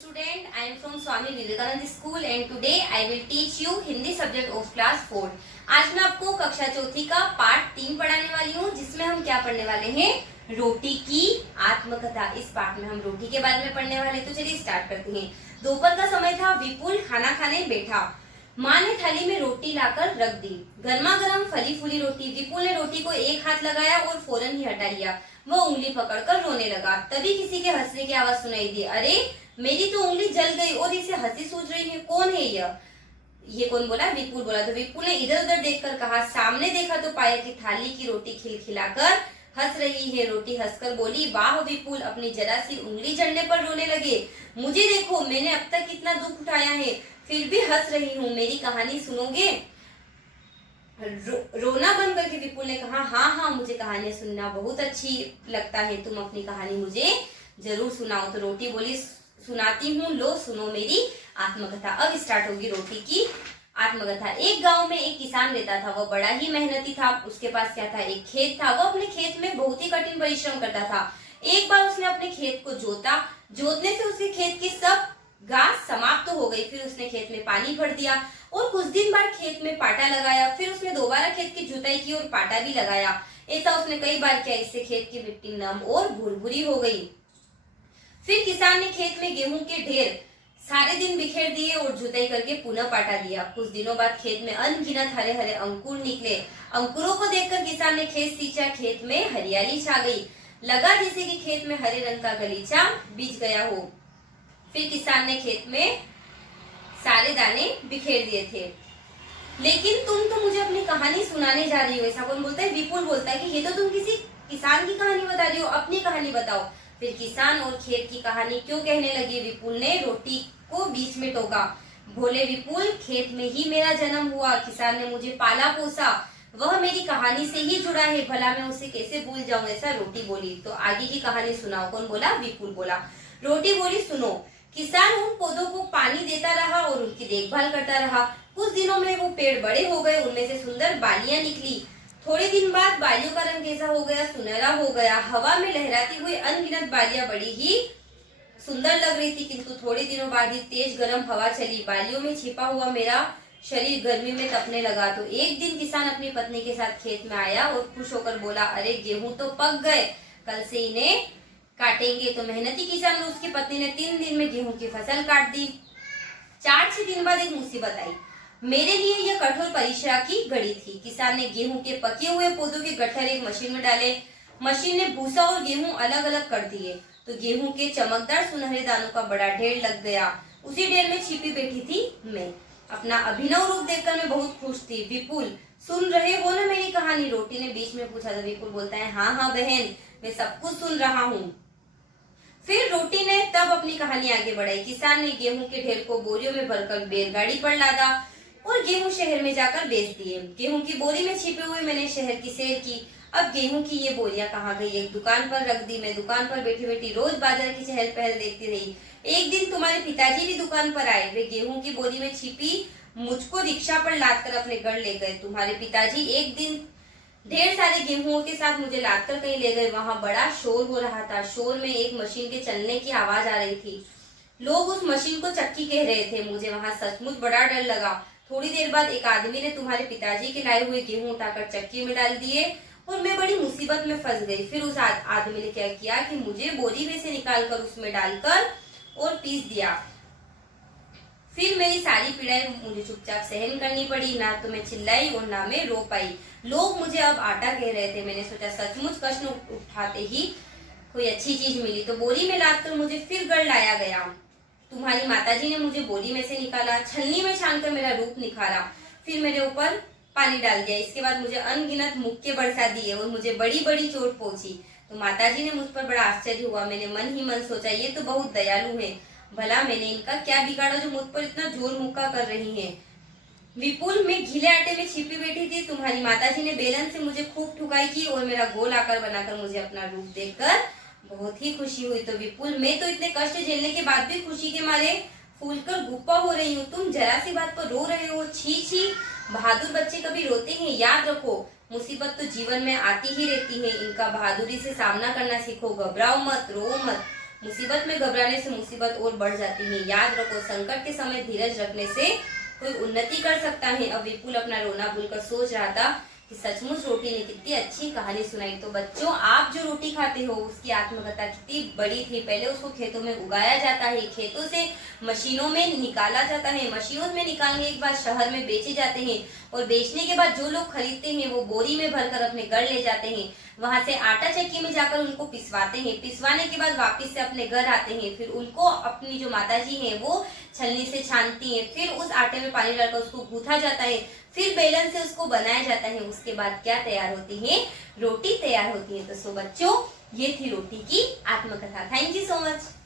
Student, I am from Swami Vivekananda School and today I will teach you Hindi subject of class 4। आज मैं आपको कक्षा चौथी का पाठ 3 पढ़ाने वाली हूँ, जिसमें हम क्या पढ़ने वाले हैं, रोटी की आत्मकथा। इस पाठ में हम रोटी के बारे में पढ़ने वाले। तो चलिए स्टार्ट करते हैं। दोपहर का समय था। विपुल खाना खाने बैठा। माँ ने थाली में रोटी लाकर रख दी। गर्मा गर्म फली फूली रोटी। विपुल ने रोटी को एक हाथ लगाया और फौरन ही हटा लिया। वह उंगली पकड़कर रोने लगा। तभी किसी के हंसने की आवाज सुनाई दी। अरे, मेरी तो उंगली जल गई और इसे हंसी सूझ रही है। कौन है यह? ये कौन बोला? विपुल बोला। तो विपुल ने इधर उधर देखकर कहा। सामने देखा तो पाया कि थाली की रोटी खिलखिलाकर हंस रही है। रोटी हंसकर बोली, वाह विपुल, अपनी जरा सी उंगली जलने पर रोने लगे। मुझे देखो, मैंने अब तक कितना दुख उठाया है, फिर भी हंस रही हूँ। मेरी कहानी सुनोगे? रोना बंद करके विपुल ने कहा, हाँ हाँ, मुझे कहानियां सुनना बहुत अच्छी लगता है। तुम अपनी कहानी मुझे जरूर सुनाओ। तो रोटी बोली, सुनाती हूँ, लो सुनो मेरी आत्मकथा। अब स्टार्ट होगी रोटी की आत्मकथा। एक गांव में एक किसान रहता था। वह बड़ा ही मेहनती था। उसके पास क्या था? एक खेत था। वह अपने खेत में बहुत ही कठिन परिश्रम करता था। एक बार उसने अपने खेत को जोता। जोतने से उसके खेत की सब घास समाप्त हो गई। फिर उसने खेत में पानी भर दिया और कुछ दिन बाद खेत में पाटा लगाया। फिर उसने दोबारा खेत की जुताई की और पाटा भी लगाया। ऐसा उसने कई बार किया। इससे खेत की मिट्टी नम और भुरभुरी हो गई। फिर किसान ने खेत में गेहूं के ढेर सारे दिन बिखेर दिए और जुताई करके पुनः पाटा दिया। कुछ दिनों बाद खेत में अनगिनत हरे हरे अंकुर निकले। अंकुरों को देखकर किसान ने खेत सींचा। खेत में हरियाली छा गई। लगा जैसे कि खेत में हरे रंग का गलीचा बिछ गया हो। फिर किसान ने खेत में सारे दाने बिखेर दिए थे। लेकिन तुम तो मुझे अपनी कहानी सुनाने जा रही हो। ऐसा कौन बोलता है? विपुल बोलता है कि ये तो तुम किसी किसान की कहानी बता रही हो, अपनी कहानी बताओ। फिर किसान और खेत की कहानी क्यों कहने लगे? विपुल ने रोटी को बीच में टोका। बोले, विपुल, खेत में ही मेरा जन्म हुआ। किसान ने मुझे पाला पोसा। वह मेरी कहानी से ही जुड़ा है। भला मैं उसे कैसे भूल जाऊं? ऐसा रोटी बोली। तो आगे की कहानी सुनाओ। कौन बोला? विपुल बोला। रोटी बोली, सुनो। किसान उन पौधों को पानी देता रहा और उनकी देखभाल करता रहा। कुछ दिनों में वो पेड़ बड़े हो गए। उनमें से सुंदर बालियां निकली। थोड़े दिन बाद बालियों का रंग कैसा हो गया? सुनहरा हो गया। हवा में लहराती हुई अनगिनत बालियां बड़ी ही सुंदर लग रही थी। किंतु थोड़े दिनों बाद ही तेज गर्म हवा चली। बालियों में छिपा हुआ मेरा शरीर गर्मी में तपने लगा। तो एक दिन किसान अपनी पत्नी के साथ खेत में आया और खुश होकर बोला, अरे, गेहूं तो पक गए, कल से इन्हें काटेंगे। तो मेहनती किसान और उसकी पत्नी ने 3 दिन में गेहूं की फसल काट दी। 4-6 दिन बाद एक मुसीबत आई। मेरे लिए यह कठोर परीक्षा की घड़ी थी। किसान ने गेहूं के पके हुए पौधों के गट्ठर एक मशीन में डाले। मशीन ने भूसा और गेहूं अलग अलग कर दिए। तो गेहूं के चमकदार सुनहरे दानों का बड़ा ढेर लग गया। उसी ढेर में छिपी बैठी थी मैं। अपना अभिनव रूप देखकर मैं बहुत खुश थी। विपुल, सुन रहे हो ना मेरी कहानी? रोटी ने बीच में पूछा। तो विपुल बोलता है, हाँ हाँ बहन, मैं सब कुछ सुन रहा हूँ। फिर रोटी ने तब अपनी कहानी आगे बढ़ाई। किसान ने गेहूं के ढेर को बोरियों में भरकर बैलगाड़ी पर लादा और गेहूं शहर में जाकर बेच दिए। गेहूं की बोरी में छिपे हुए मैंने शहर की सैर की। अब गेहूं की ये बोरियां कहाँ गई? एक दुकान पर रख दी। मैं दुकान पर बैठी बैठी रोज बाजार की चहल पहल देखती रही। एक दिन तुम्हारे पिताजी भी दुकान पर आए। वे गेहूं की बोरी में छिपी मुझको रिक्शा पर लाद कर अपने घर ले गए। तुम्हारे पिताजी एक दिन ढेर सारे गेहूं के साथ मुझे लाद कर कहीं ले गए। वहां बड़ा शोर हो रहा था। शोर में एक मशीन के चलने की आवाज आ रही थी। लोग उस मशीन को चक्की कह रहे थे। मुझे वहां सचमुच बड़ा डर लगा। थोड़ी देर बाद एक आदमी ने तुम्हारे पिताजी के लाए हुए गेहूं उठाकर चक्की में डाल दिए और मैं बड़ी मुसीबत में फंस गई। फिर उस आदमी ने क्या किया कि मुझे बोरी में से निकालकर उसमें डालकर और पीस दिया। फिर मेरी सारी पीड़ाएं मुझे चुपचाप सहन करनी पड़ी। ना तो मैं चिल्लाई और ना मैं रो पाई। लोग मुझे अब आटा कह रहे थे। मैंने सोचा सचमुच कष्ट उठाते ही कोई अच्छी चीज मिली। तो बोरी में लादकर मुझे फिर घर लाया गया। तुम्हारी माताजी ने मुझे बोरी में से निकाला, छलनी में छानकर मेरा रूप निखारा, फिर मेरे ऊपर पानी डाल दिया। इसके बाद मुझे अनगिनत मुक्के बरसा दिए और मुझे बड़ी बड़ी चोट पहुंची। तो माताजी ने मुझ पर बड़ा आश्चर्य हुआ। मैंने मन ही मन सोचा, ये तो बहुत दयालु है। भला मैंने इनका क्या बिगाड़ा जो मुझ पर इतना जोर मुक्का कर रही है? विपुल, मैं गीले आटे में छिपी बैठी थी। तुम्हारी माताजी ने बेलन से मुझे खूब ठुकाई की और मेरा गोल आकार बनाकर मुझे अपना रूप देखकर बहुत ही खुशी हुई। तो विपुल, मैं तो इतने कष्ट झेलने के बाद भी खुशी के मारे फूलकर गुप्पा हो रही हूँ। तुम जरा सी बात पर रो रहे हो। छी छी, बहादुर बच्चे कभी रोते हैं? याद रखो, मुसीबत तो जीवन में आती ही रहती है। इनका बहादुरी से सामना करना सीखो। घबराओ मत, रो मत। मुसीबत में घबराने से मुसीबत और बढ़ जाती है। याद रखो, संकट के समय धीरज रखने से कोई उन्नति कर सकता है। अब विपुल अपना रोना भूलकर सोच रहा था कि सचमुच रोटी ने कितनी अच्छी कहानी सुनाई। तो बच्चों, आप जो रोटी खाते हो उसकी आत्मकथा कितनी बड़ी थी। पहले उसको खेतों में उगाया जाता है, खेतों से मशीनों में निकाला जाता है, मशीनों में निकालने के बाद शहर में बेचे जाते हैं और बेचने के बाद जो लोग खरीदते हैं वो बोरी में भरकर अपने घर ले जाते हैं। वहां से आटा चक्की में जाकर उनको पिसवाते हैं, पिसवाने के बाद वापस से अपने घर आते हैं। फिर उनको अपनी जो माताजी हैं वो छलनी से छानती हैं, फिर उस आटे में पानी डालकर उसको गूंथा जाता है, फिर बेलन से उसको बनाया जाता है। उसके बाद क्या तैयार होती है? रोटी तैयार होती है। तो सो बच्चों, ये थी रोटी की आत्मकथा। Thank you so much.